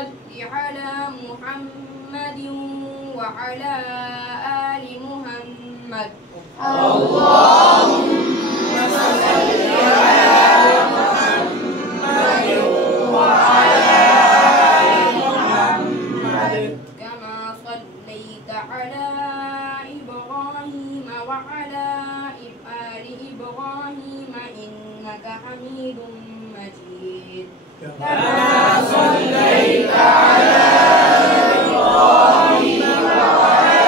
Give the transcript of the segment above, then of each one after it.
صل على محمد وعلى آل محمد. اللهم صل على محمد وعلى آل محمد كما صليت على إبراهيم وعلى آل إبراهيم إنك حميد مجيد. كما صليت على إبراهيم وعلى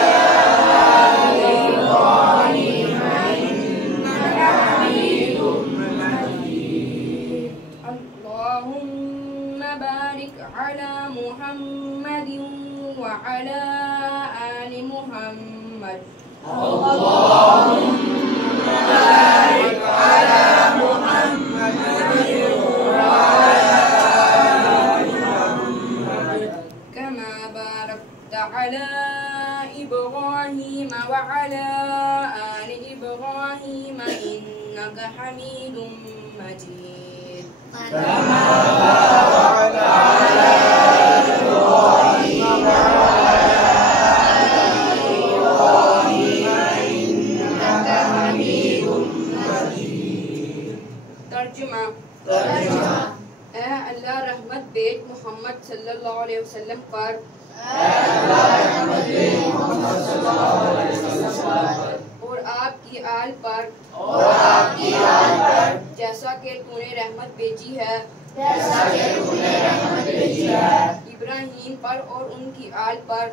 آل إبراهيم إنك حميد مجيد. اللهم بارك على محمد وعلى آل محمد. اللهم بارك على محمد وعلى آل محمد كما باركت على إبراهيم وعلى آل إبراهيم إنك حميد مجيد. كما باركت على إبراهيم وعلى آل إبراهيم إنك حميد مجيد. ترجمہ. اے اللہ رحمت بیچ محمد صلی اللہ علیہ وسلم پر اور آپ کی آل پر جیسا کہ تو نے رحمت بھیجی ہے ابراہیم پر اور ان کی آل پر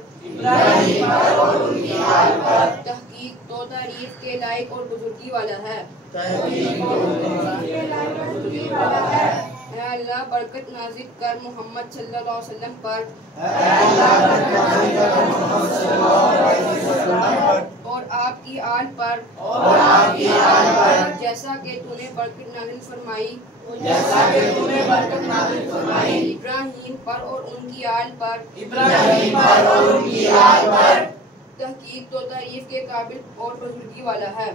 تحقیق تو تعریف کے لائق اور بزرگی والا ہے. اے اللہ برکت نازل کر محمد صلی اللہ علیہ وسلم پر اور آپ کی آل پر جیسا کہ تو نے برکت نازل فرمائی ابراہیم پر اور ان کی آل پر تحقیق تو تعریف کے قابل اور بزرگی والا ہے.